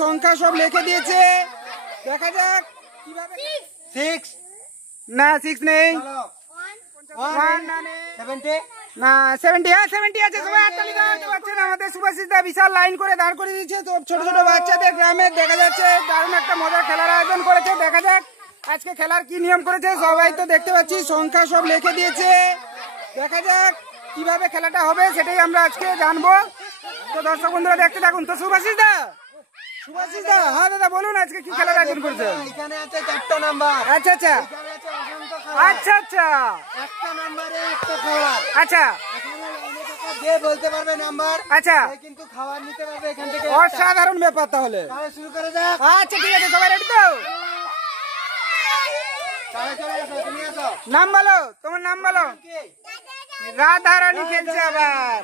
সংখ্যা সব লিখে দিয়েছে, দেখা যাক কিভাবে। 6 না 6 নেই, 1 না 70, হ্যাঁ 70 আছে। সবাই হাততালি দাও। দেখতে পাচ্ছেন আমাদের সুভাষিস দা বিশাল লাইন করে দাঁড় করে দিয়েছে। তো ছোট ছোট বাচ্চাদের গ্রামে দেখা যাচ্ছে দারুণ একটা মজার খেলার আয়োজন করেছে। দেখা যাক আজকে খেলার কি নিয়ম করেছে। সবাই তো দেখতে পাচ্ছি সংখ্যা সব লিখে দিয়েছে, দেখা যাক কিভাবে খেলাটা হবে সেটাই আমরা আজকে জানবো। তো দর্শক বন্ধুরা দেখতে থাকুন। তো সুভাষিস দা, হ্যাঁ দাদা বলুন আজকে কি খেলার আয়োজন করছে। এখানে আছে 4টা নাম্বার। আচ্ছা আচ্ছা এখানে আছে অসংখ্য খাবার। আচ্ছা আচ্ছা একটা নাম্বারে একটা খাবার। আচ্ছা এখানে লাইনে থাকা যে বলতে পারবে নাম্বার, আচ্ছা, সে কিন্তু খাবার নিতে পারবে এখান থেকে। অসাধারণ ব্যাপার। তাহলে তাহলে শুরু করে যাক। আচ্ছা ঠিক আছে, সবাই রেডি তো? চলে আসো, তুমি আসো। নাম বলো, তোমার নাম বলো। কে? রাধা রানী খেলছে আবার।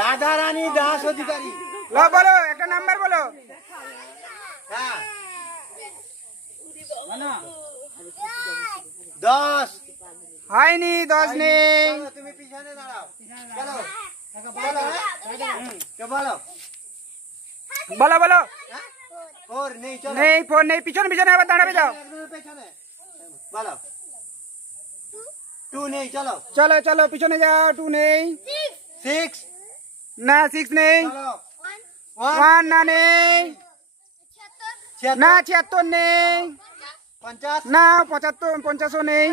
রাধা রানী দাস অধিকারী। লো বলো, একটা নাম্বার বলো। হ্যাঁ 10। হয়নি, 10 নেই। চলো, তুমি পিছনে দাঁড়াও। চলো বলো। কে বলো? বলো বলো। 4 নেই। চলো নেই, 4 নেই। পিছনে পিছনে আবার দাঁড়াবে যাও। একদম পেছনে বলো। 2 নেই। চলো চলো চলো পিছনে যাও। 2 নেই। 6। না 6 নেই। চলো 1 না নেই। না 76 নেই। 50। না 75, 50 নেই।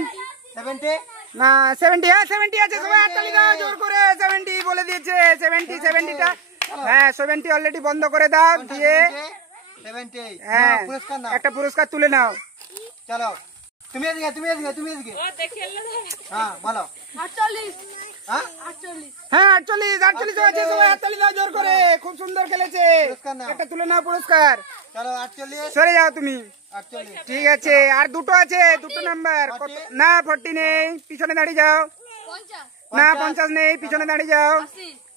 70। না 70, হ্যাঁ 70 আছে। সবাই হাততালি দাও জোর করে। 70 বলে দিয়েছে। 70টা, হ্যাঁ 70 অলরেডি বন্ধ করে দাও দিয়ে। 70। হ্যাঁ পুরস্কার নাও। একটা পুরস্কার তুলে নাও। চলো তুমি এদিকে। হ্যাঁ বলো। 48 হ্যাঁ 48 হ্যাঁ 48 আছে। সবাই হাততালি দাও জোর করে। খুব সুন্দর খেলেছে। পুরস্কার নাও। একটা তুলে নাও পুরস্কার। চলো 48। সরে যাও তুমি। 48। ঠিক আছে, আর দুটো আছে, দুটো নাম্বার। না 40 নেই, পিছনে দাঁড়িয়ে যাও। 50 না 50 নেই, পিছনে দাঁড়িয়ে যাও।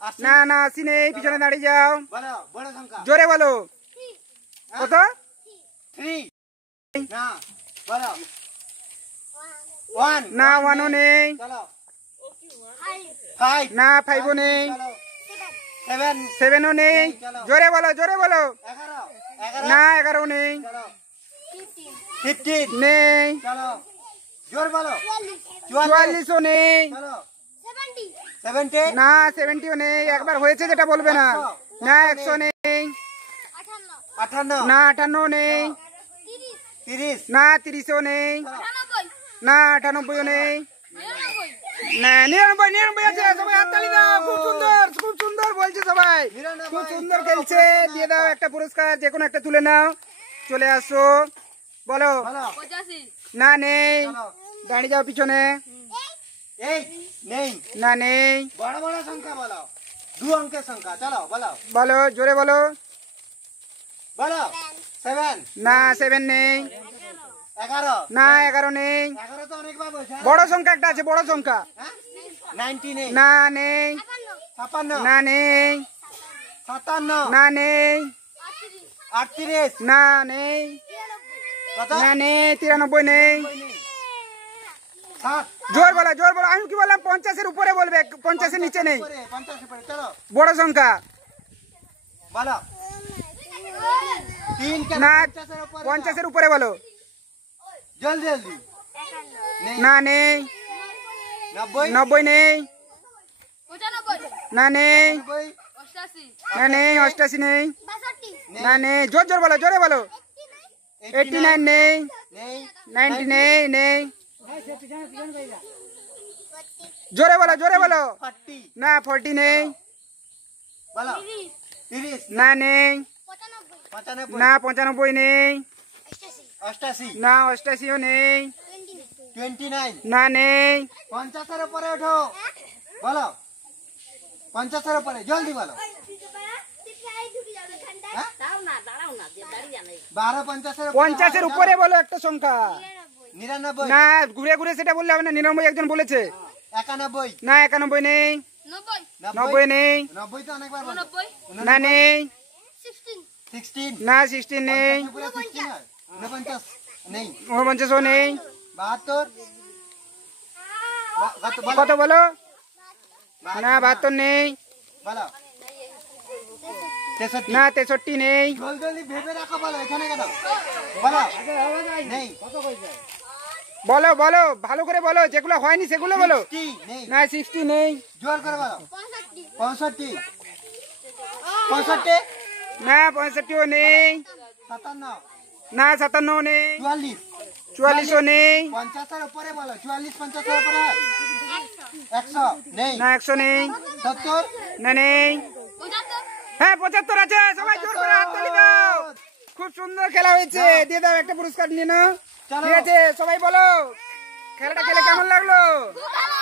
80 না না 80 নেই, পিছনে দাঁড়িয়ে যাও। বলো বড় সংখ্যা। জোরে বলো। কত? 3। না বলো। 1 না 1ও নেই। চলো 5। না 5ও নেই। চলো 7। 7ও নেই। জোরে বলো, জোরে বলো। 11। না 11ও নেই। চলো 15। নেই। চলো জোর বলো। 44ও নেই। চলো 70 70। না 70ও নেই। একবার হয়েছে যেটা বলবে না। না 100 নেই। 58 58। না 58ও নেই। 30 30। না 30ও নেই। 98 না 98ও নেই। 99 না 99 আছে। সবাই হাততালি দাও। খুব সুন্দর, খুব সুন্দর বলছে সবাই। খুব সুন্দর খেলছে। দিয়ে দাও একটা পুরস্কার, যে কোনো একটা তুলে নাও। চলে আসো, বলো। বলো 85 না নেই। চলো দাঁড়িয়ে যাও পিছনে। 8 নেই। না নেই। বড় বড় সংখ্যা বলো। 2 অঙ্কের সংখ্যা। চলো বলো। বলো জোরে বলো। বলো 7। না 7 নেই। 11। না 11 নেই। 11 তো অনেকবার বলছে। বড় সংখ্যা একটা আছে, বড় সংখ্যা। 90 নেই। না নেই। 56। না নেই। 57। না নেই। 38। না নেই। কত? না নেই। 93 নেই। 7। জোর বলো, জোর বলো। আমি কি বললাম 50-এর উপরে বলবে, 50-এর নিচে নেই। 50 উপরে। চলো বড় সংখ্যা। বলো 3 কেন? না 50 এর উপরে। 50-এর উপরে বলো। জলদি জলদি। নেই। না নেই। 90। 90 নেই। 95 না নেই। 90। 88 না নেই। 88 নেই। 62 না নেই। জোর জোর বলো, জোরে বলো। 89 নেই। নেই। 90 নেই। নেই। জোরে বলো, জোরে বলো। 40। না 40 নেই। বলো 30। না নেই। 95। না 95 নেই। 88। না 88ও নেই। 29। না নেই। 50 এর উপরে ওঠো। বলো 50 এর উপরে। জলদি বলো। 12 50 এর উপরে। 50-এর উপরে বলো একটা সংখ্যা। 99। না ঘুরে ঘুরে সেটা বললে হবে না। 99 একজন বলেছে। 91। না 91 নেই। 90 90 নেই। 90 তো অনেকবার বলো। 90 না নেই। 16 16। না 16 নেই। 16 হয়। 49 নেই। 49ও নেই। 72। কত বলো। না 72 নেই। বলো 63 না 63 নেই। জলদি ভেবে রাখো, বলো এখানে কেন বলো। নেই। বলো বলো ভালো করে বলো, যেগুলো হয়নি সেগুলো বলো। 60 নেই। না 60 নেই। জোর করে বলো। 65 65 65 না 65ও নেই। 57 না 57ও নেই। 44 44ও নেই। 50 এর উপরে বলো। 44 50 এর উপরে হয়। 100 নেই। না 100 নেই। 70 না নেই। 75 হ্যাঁ 75 আছে। সবাই জোর করে হাততালি দাও। খুব সুন্দর খেলা হয়েছে, দিয়ে দাও একটা পুরস্কার নিয়ে নাও। চলো। ঠিক আছে সবাই বলো খেলাটা খেলে কেমন লাগলো? ভালো